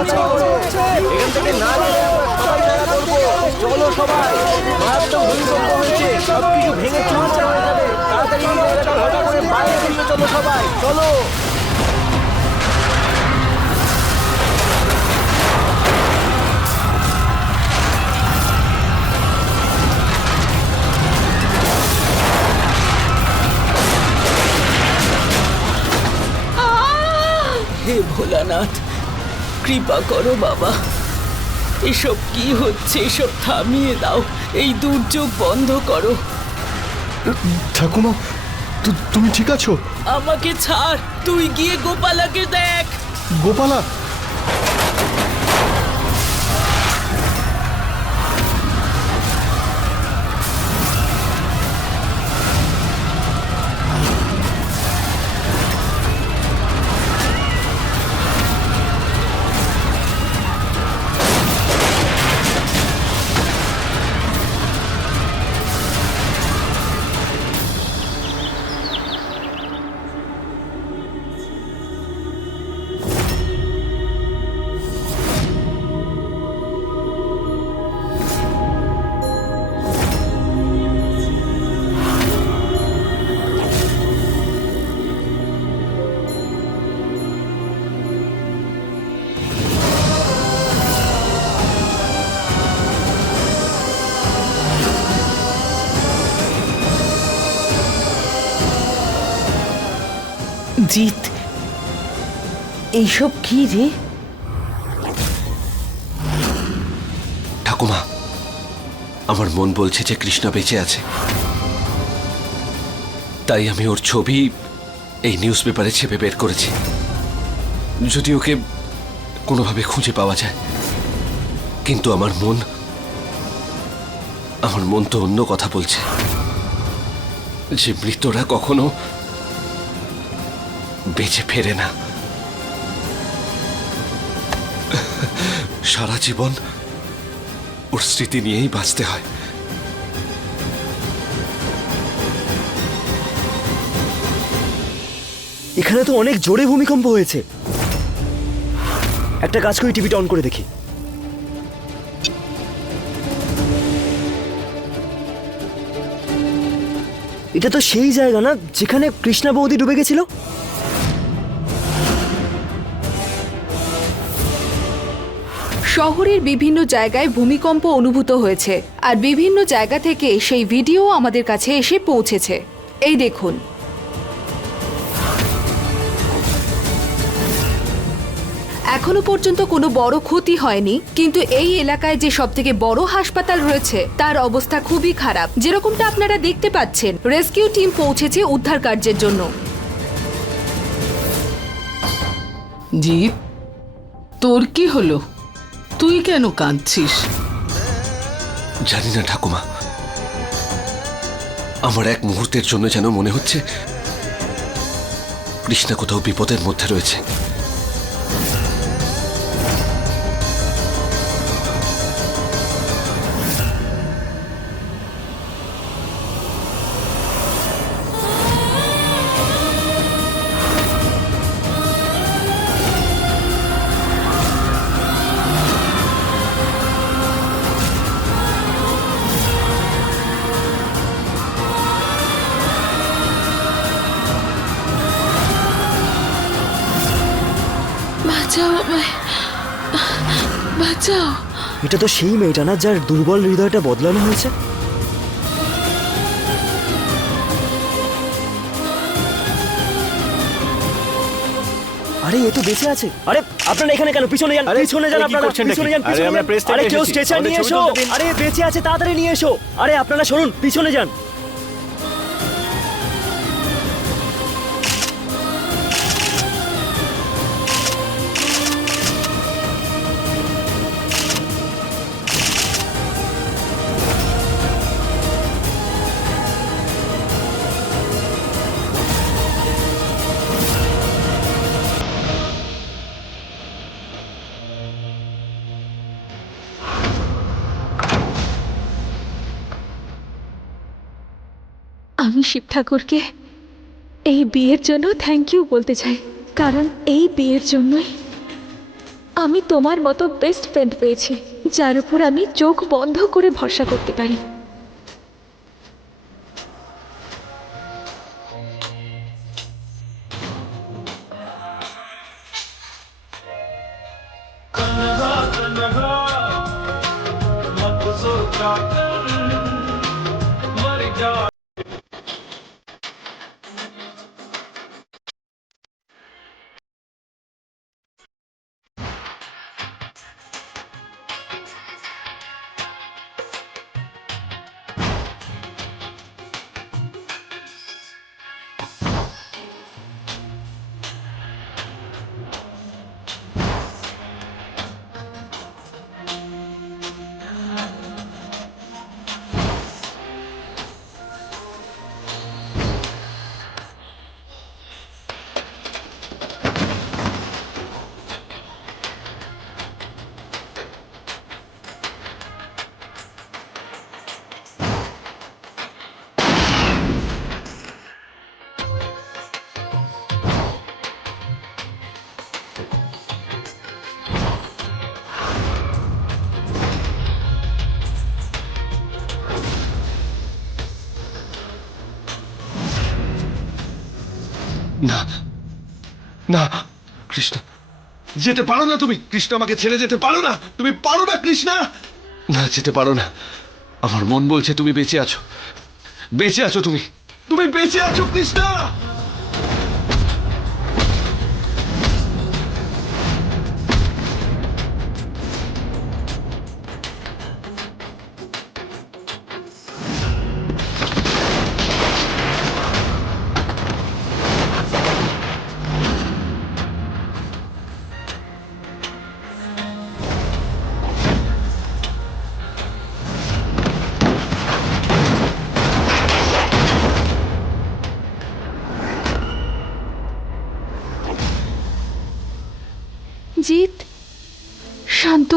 এখান থেকে না সবাই পড়ব চলো সবাই। মারাত্মক ভূমিকম্প হয়েছে। সব কিছু ভেঙে হয়ে যাবে। তাড়াতাড়ি করে বাইরে বেরিয়ে চলো সবাই। চলো। হে ভোলানাথ কৃপা করো বাবা। এসব কি হচ্ছে? এসব থামিয়ে দাও। এই দুর্যোগ বন্ধ করো। ঠাকুমা তুমি ঠিক আছো? আমাকে ছাড়। তুই গিয়ে গোপালাকে দেখ। গোপালা জিত এইসব কি রে? ঠাকুমা, আমার মন বলছে যে কৃষ্ণা বেঁচে আছে। তাই আমি ওর ছবি এই নিউজ পেপারে ছেপে বের করেছি। যদি ওকে কোনোভাবে খুঁজে পাওয়া যায়, কিন্তু আমার মন আমার মন তো অন্য কথা বলছে। যে মৃতরা কখনো বেঁচে ফেরে না। সারা জীবন ওর স্মৃতি নিয়েই বাঁচতে হয়। এখানে তো অনেক জোরে ভূমিকম্প হয়েছে। একটা কাজ করি, টিভিটা অন করে দেখি। এটা তো সেই জায়গা না, যেখানে কৃষ্ণা বৌদি ডুবে গেছিল? শহরের বিভিন্ন জায়গায় ভূমিকম্প অনুভূত হয়েছে। আর বিভিন্ন জায়গা থেকে সেই ভিডিও আমাদের কাছে এসে পৌঁছেছে। এই দেখুন। এখনও পর্যন্ত কোনো বড় ক্ষতি হয়নি, কিন্তু এই এলাকায় যে সব থেকে বড় হাসপাতাল রয়েছে, তার অবস্থা খুবই খারাপ। যেরকমটা আপনারা দেখতে পাচ্ছেন, রেস্কিউ টিম পৌঁছেছে উদ্ধার কার্যের জন্য। জিৎ তোর কি হলো? তুই কেন কাঁদছিস? জানি না, ঠাকুমা। আমার এক মুহূর্তের জন্য যেন মনে হচ্ছে, কৃষ্ণা কোথাও বিপদের মধ্যে রয়েছে। এটা তো সেই মেয়েটা না যার দুর্বল হৃদয়টা বদলানো হয়েছে? আরে এ তো বেঁচে আছে। আরে আপনারা এখানে কেন? পিছনে যান পিছনে যান আপনারা পিছনে যান পিছনে যান। আরে কেউ স্ট্রেচার নিয়ে এসো। আরে বেঁচে আছে তাড়াতাড়ি নিয়ে এসো। আরে আপনারা শুনুন পিছনে যান। আমি শিব ঠাকুরকে এই বিয়ের জন্য থ্যাংক ইউ বলতে চাই। কারণ এই বিয়ের জন্যই আমি তোমার মতো বেস্ট ফ্রেন্ড পেয়েছি, যার উপর আমি চোখ বন্ধ করে ভরসা করতে পারি। না। না। কৃষ্ণ। যেতে পারো না তুমি। কৃষ্ণ আমাকে ছেড়ে যেতে পারো না। তুমি পারো না, কৃষ্ণা। না, যেতে পারো না। আমার মন বলছে তুমি বেঁচে আছো। বেঁচে আছো তুমি। তুমি বেঁচে আছো, কৃষ্ণা।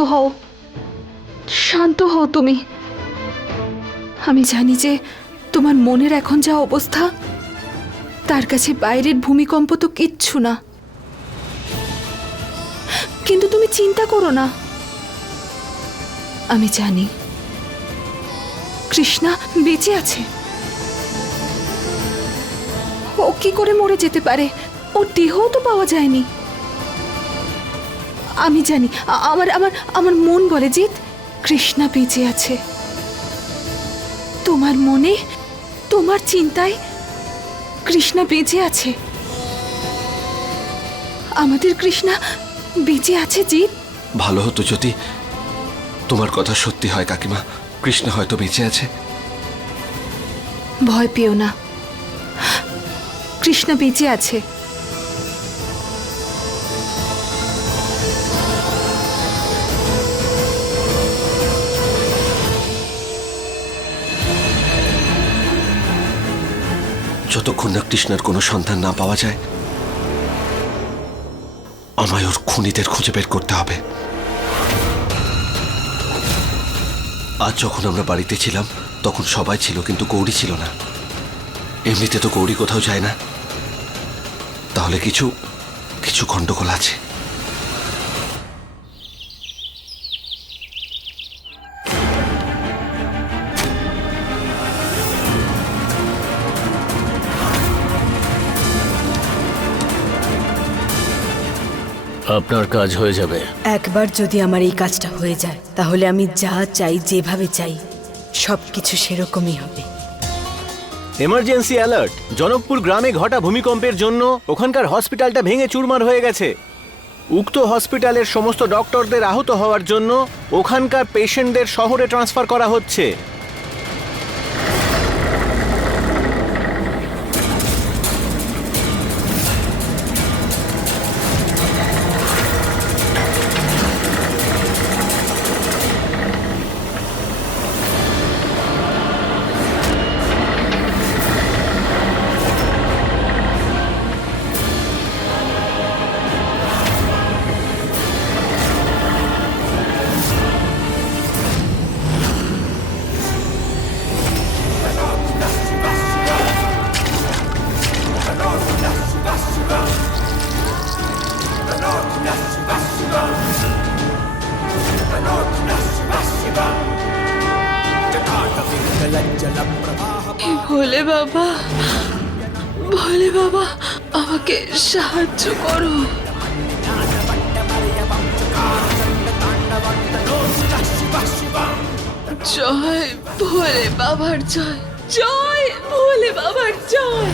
হও। শান্ত হও তুমি। আমি জানি যে তোমার মনের এখন যা অবস্থা, তার কাছে বাইরের ভূমিকম্প তো কিচ্ছু না। কিন্তু তুমি চিন্তা করো না। আমি জানি কৃষ্ণা বেঁচে আছে। ও কি করে মরে যেতে পারে? ওর দেহও তো পাওয়া যায়নি। আমি জানি আমার আমার আমার মন বলে জিৎ। কৃষ্ণা বেঁচে আছে। তোমার মনে তোমার চিন্তায় কৃষ্ণা বেঁচে আছে। আমাদের কৃষ্ণা বেঁচে আছে জিৎ। ভালো হতো যদি তোমার কথা সত্যি হয় কাকিমা। কৃষ্ণ হয়তো বেঁচে আছে। ভয় পেও না। কৃষ্ণা বেঁচে আছে। যতক্ষণ না কৃষ্ণার কোনো সন্তান না পাওয়া যায়, আমায় ওর খুনিদের খুঁজে বের করতে হবে। আজ যখন আমরা বাড়িতে ছিলাম, তখন সবাই ছিল কিন্তু গৌরী ছিল না। এমনিতে তো গৌরী কোথাও যায় না। তাহলে কিছু কিছু গণ্ডগোল আছে। আপনার কাজ হয়ে যাবে। একবার যদি আমার এই কাজটা হয়ে যায় তাহলে আমি যা চাই যেভাবে চাই সব কিছু সেরকমই হবে। এমার্জেন্সি অ্যালার্ট জনকপুর গ্রামে ঘটা ভূমিকম্পের জন্য ওখানকার হসপিটালটা ভেঙে চুরমার হয়ে গেছে। উক্ত হসপিটালের সমস্ত ডক্টরদের আহত হওয়ার জন্য ওখানকার পেশেন্টদের শহরে ট্রান্সফার করা হচ্ছে। বাবা ভোলে বাবা আমাকে সাহায্য করো। জয় ভোলে বাবার জয় জয় ভোলে বাবার জয়।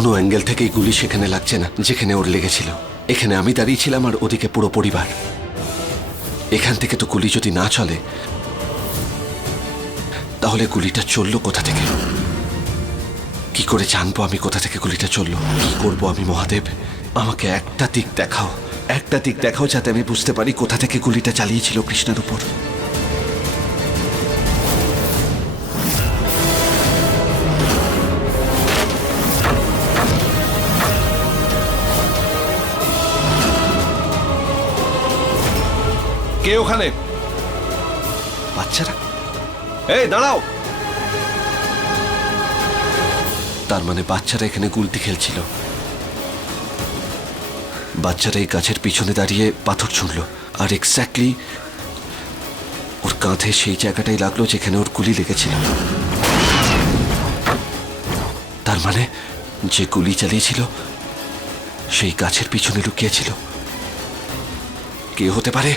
কোনো অ্যাঙ্গেল থেকেই গুলি সেখানে লাগছে না, যেখানে ওর লেগেছিল। এখানে আমি দাঁড়িয়ে ছিলাম আর ওদিকে পুরো পরিবার। এখান থেকে তো গুলি যদি না চলে, তাহলে গুলিটা চলল কোথা থেকে? কি করে জানব আমি কোথা থেকে গুলিটা চলল? কি করব আমি, মহাদেব? আমাকে একটা দিক দেখাও, একটা দিক দেখাও যাতে আমি বুঝতে পারি কোথা থেকে গুলিটা চালিয়েছিল কৃষ্ণের উপর। কে ওখানে? বাচ্চারা। এই, দাঁড়াও। তার মানে বাচ্চারা এখানে গুলতি খেলছিল। বাচ্চারা এই গাছের পিছনে দাঁড়িয়ে পাথর ছুঁড়ল। আর এক্স্যাক্টলি ওর কাঁধে সেই জায়গাটাই লাগল যেখানে ওর গুলি লেগেছিল। তার মানে যে গুলি চালিয়েছিল, সেই গাছের পিছনে লুকিয়েছিল। কে হতে পারে?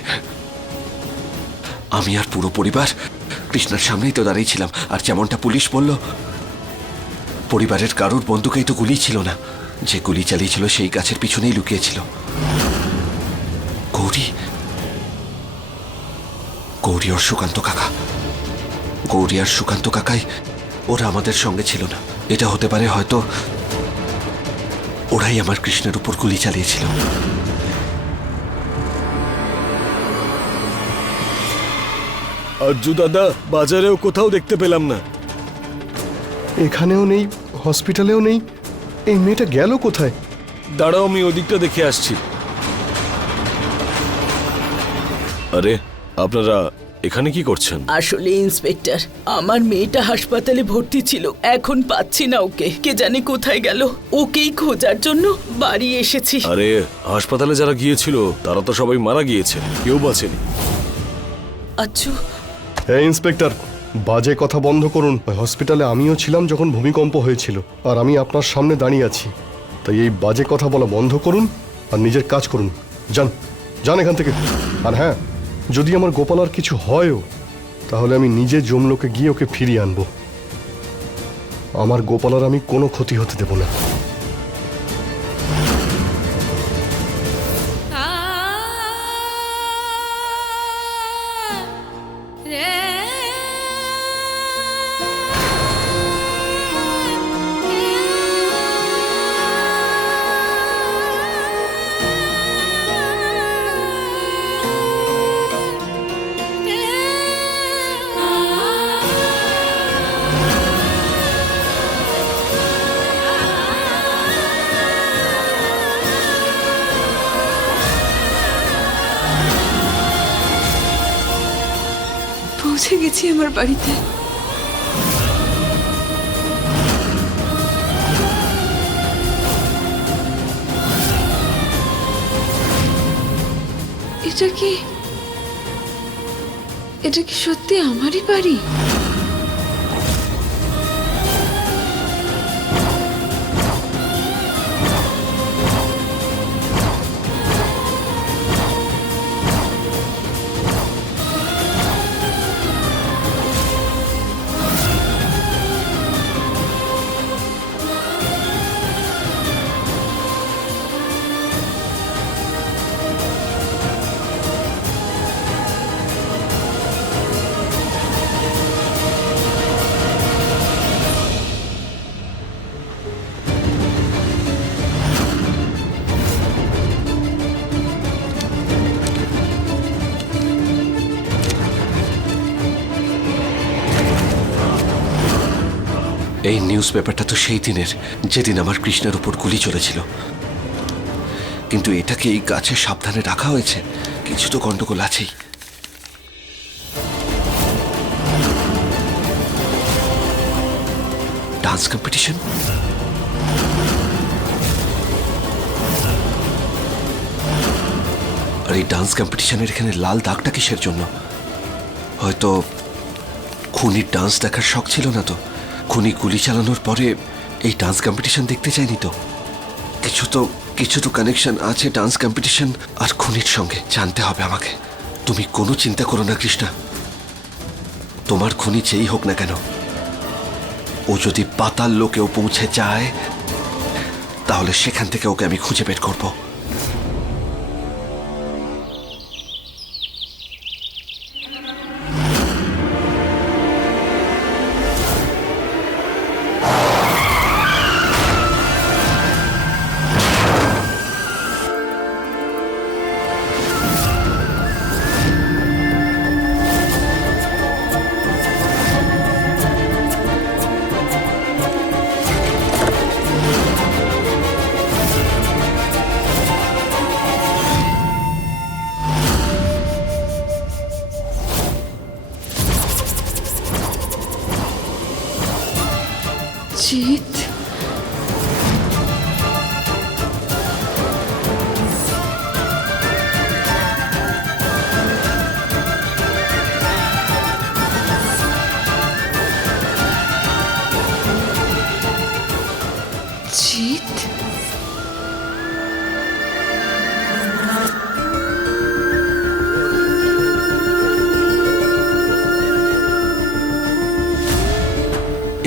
আমি আর পুরো পরিবার কৃষ্ণার সামনেই তো দাঁড়িয়েছিলাম আর যেমনটা পুলিশ বলল, পরিবারের কারোর বন্দুকেই তো গুলি ছিল না। যে গুলি চালিয়েছিল সেই গাছের পিছনেই লুকিয়েছিল। গৌরী গৌরী আর সুকান্ত কাকা। গৌরী আর সুকান্ত কাকাই ওরা আমাদের সঙ্গে ছিল না। এটা হতে পারে হয়তো ওরাই আমার কৃষ্ণের উপর গুলি চালিয়েছিল। আরজু দাদা বাজারেও কোথাও দেখতে পেলাম না। এখানেও নেই হসপিটালেও নেই এই মেয়েটা গেল কোথায়? দাঁড়াও আমি ওদিকটা দেখে আসছি। আরে আপনারা এখানে কি করছেন? আসলে ইন্সপেক্টর আমার মেয়েটা হাসপাতালে ভর্তি ছিল এখন পাচ্ছি না ওকে। কে জানে কোথায় গেল ওকেই খোঁজার জন্য বাড়ি এসেছি। আরে হাসপাতালে যারা গিয়েছিল তারা তো সবাই মারা গিয়েছে কেউ বাঁচেনি। আচ্ছু হ্যাঁ ইন্সপেক্টর, বাজে কথা বন্ধ করুন। হসপিটালে আমিও ছিলাম যখন ভূমিকম্প হয়েছিল, আর আমি আপনার সামনে দাঁড়িয়ে আছি। তাই এই বাজে কথা বলা বন্ধ করুন আর নিজের কাজ করুন। যান যান এখান থেকে। আর হ্যাঁ যদি আমার গোপালার কিছু হয়ও, তাহলে আমি নিজে জমলোকে গিয়ে ওকে ফিরিয়ে আনব। আমার গোপালার আমি কোনো ক্ষতি হতে দেব না। বাড়িতে। এটা কি এটা কি সত্যি আমারই বাড়ি? এই নিউজ পেপারটা তো সেই দিনের, যেদিন আমার কৃষ্ণের উপর গুলি চলেছিল। কিন্তু এটাকে এই গাছে সাবধানে রাখা হয়েছে? কিছু তো গন্ডগোল আছেই। Dance competition? আর এই ডান্স কম্পিটিশনের এখানে লাল দাগটা কিসের জন্য? হয়তো খুনির ডান্স দেখার শখ ছিল না তো। খুনি গুলি চালানোর পরে এই ডান্স কম্পিটিশন দেখতে চাইনি তো। কিছু তো কিছু তো কানেকশন আছে ডান্স কম্পিটিশন, আর খুনির সঙ্গে জানতে হবে আমাকে। তুমি কোনো চিন্তা করো না, কৃষ্ণা। তোমার খুনি যেই হোক না কেন, ও যদি পাতাল লোকেও পৌঁছে যায়, তাহলে সেখান থেকে ওকে আমি খুঁজে বের করব।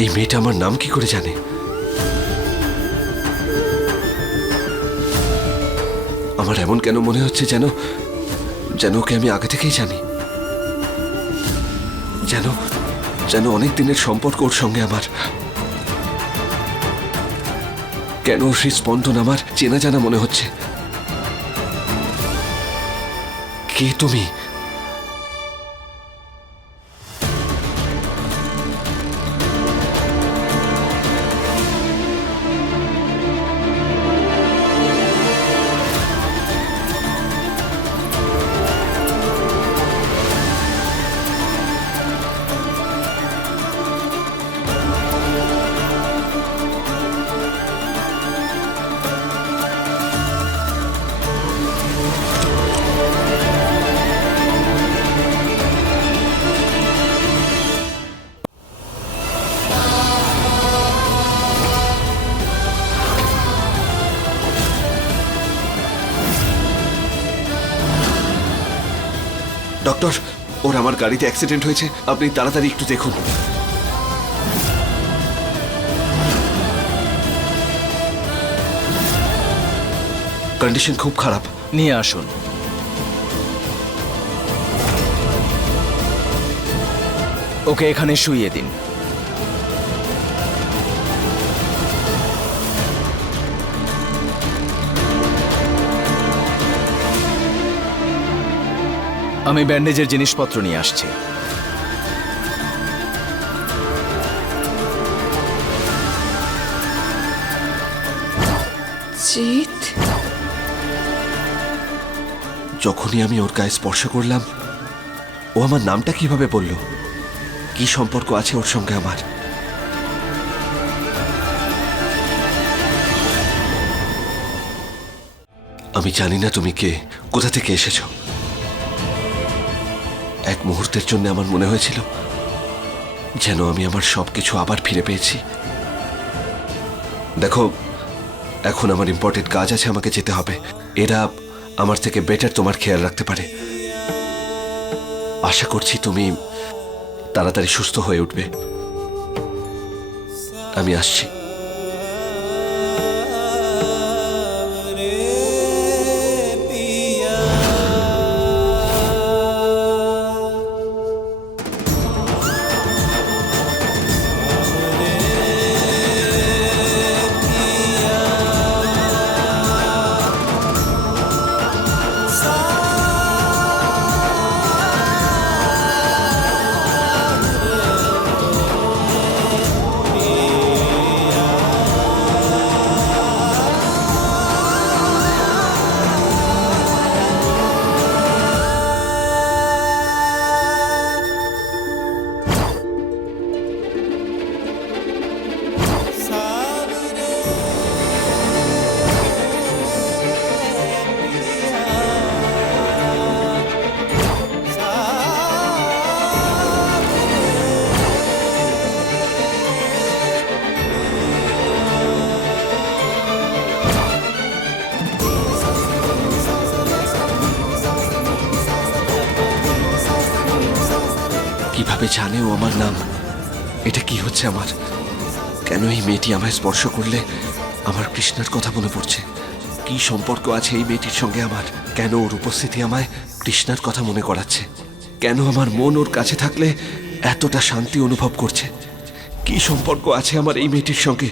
এই মেয়েটা আমার নাম কি করে জানে? আমার এমন কেন মনে হচ্ছে যেন যেন ওকে আমি আগে থেকেই জানি? যেন যেন অনেক দিনের সম্পর্ক ওর সঙ্গে আমার। কেন সেই স্পন্দন আমার চেনা জানা মনে হচ্ছে? কে তুমি? আমার গাড়িতে অ্যাক্সিডেন্ট হয়েছে, আপনি তাড়াতাড়ি একটু দেখুন। কন্ডিশন খুব খারাপ। নিয়ে আসুন। ওকে, এখানে শুইয়ে দিন। আমি ব্যান্ডেজের জিনিসপত্র নিয়ে আসছি। জিৎ? যখনই আমি ওর গায়ে স্পর্শ করলাম ও আমার নামটা কীভাবে বলল? কি সম্পর্ক আছে ওর সঙ্গে আমার? আমি জানি না তুমি কে কোথা থেকে এসেছ। এক মুহূর্তের জন্য আমার মনে হয়েছিল যেন আমি আমার সব কিছু আবার ফিরে পেয়েছি। দেখো, এখন আমার ইম্পর্টেন্ট কাজ আছে, আমাকে যেতে হবে। এরা আমার থেকে বেটার তোমার খেয়াল রাখতে পারে। আশা করছি তুমি তাড়াতাড়ি সুস্থ হয়ে উঠবে। আমি আসছি। কীভাবে জানে ও আমার নাম। এটা কি হচ্ছে আমার? কেন এই মেয়েটি আমায় স্পর্শ করলে আমার কৃষ্ণার কথা মনে পড়ছে? কি সম্পর্ক আছে এই মেয়েটির সঙ্গে আমার? কেন ওর উপস্থিতি আমায় কৃষ্ণার কথা মনে করাচ্ছে? কেন আমার মন ওর কাছে থাকলে এতটা শান্তি অনুভব করছে? কি সম্পর্ক আছে আমার এই মেয়েটির সঙ্গে?